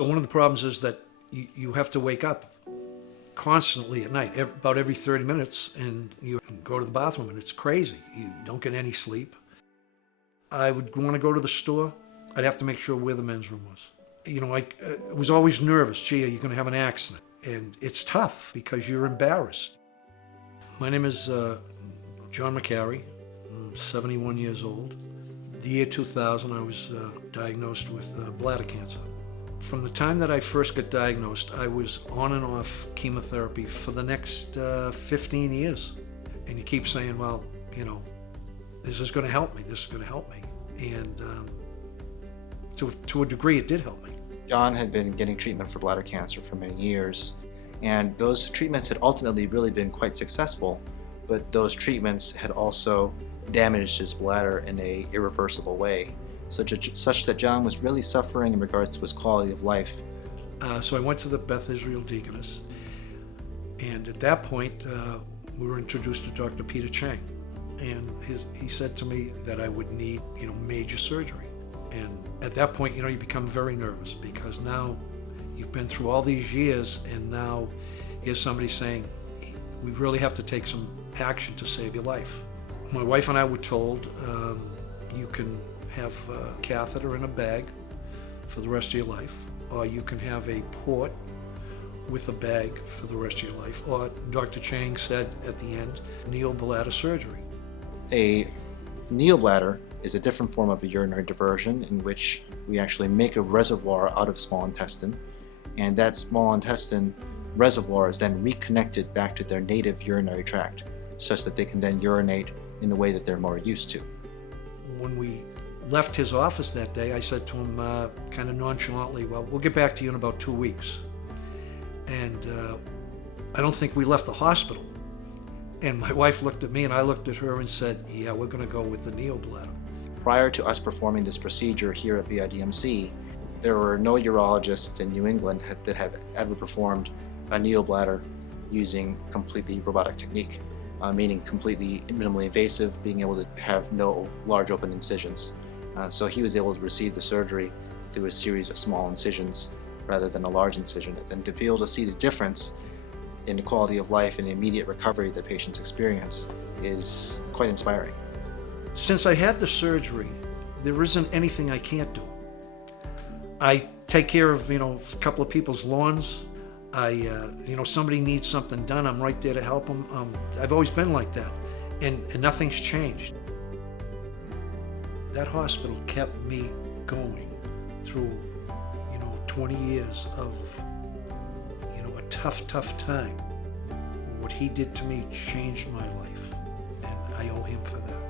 So one of the problems is that you have to wake up constantly at night, about every 30 minutes, and you go to the bathroom, and it's crazy. You don't get any sleep. I would want to go to the store. I'd have to make sure where the men's room was. I was always nervous. Gee, are you going to have an accident? And it's tough because you're embarrassed. My name is John McCary. I'm 71 years old. The year 2000, I was diagnosed with bladder cancer. From the time that I first got diagnosed, I was on and off chemotherapy for the next 15 years. And you keep saying, well, this is going to help me, this is going to help me. And to a degree, it did help me. John had been getting treatment for bladder cancer for many years, and those treatments had ultimately really been quite successful, but those treatments had also damaged his bladder in an irreversible way, such that John was really suffering in regards to his quality of life. So I went to the Beth Israel Deaconess, and at that point, we were introduced to Dr. Peter Chang, and he said to me that I would need, major surgery. And at that point, you become very nervous because now you've been through all these years, and now here's somebody saying, we really have to take some action to save your life. My wife and I were told, you can have a catheter in a bag for the rest of your life, or you can have a port with a bag for the rest of your life, or Dr. Chang said at the end, neobladder surgery. A neobladder is a different form of a urinary diversion in which we actually make a reservoir out of small intestine, and that small intestine reservoir is then reconnected back to their native urinary tract, such that they can then urinate in the way that they're more used to. When we left his office that day, I said to him kind of nonchalantly, well, we'll get back to you in about 2 weeks. And I don't think we left the hospital. And my wife looked at me and I looked at her and said, yeah, we're going to go with the neobladder. Prior to us performing this procedure here at BIDMC, there were no urologists in New England that had ever performed a neobladder using completely robotic technique, meaning completely minimally invasive, being able to have no large open incisions. So he was able to receive the surgery through a series of small incisions rather than a large incision. And to be able to see the difference in the quality of life and the immediate recovery that patients experience is quite inspiring. Since I had the surgery, there isn't anything I can't do. I take care of, a couple of people's lawns. Somebody needs something done, I'm right there to help them. I've always been like that, and nothing's changed. That hospital kept me going through, 20 years of, a tough time. What he did to me changed my life, and I owe him for that.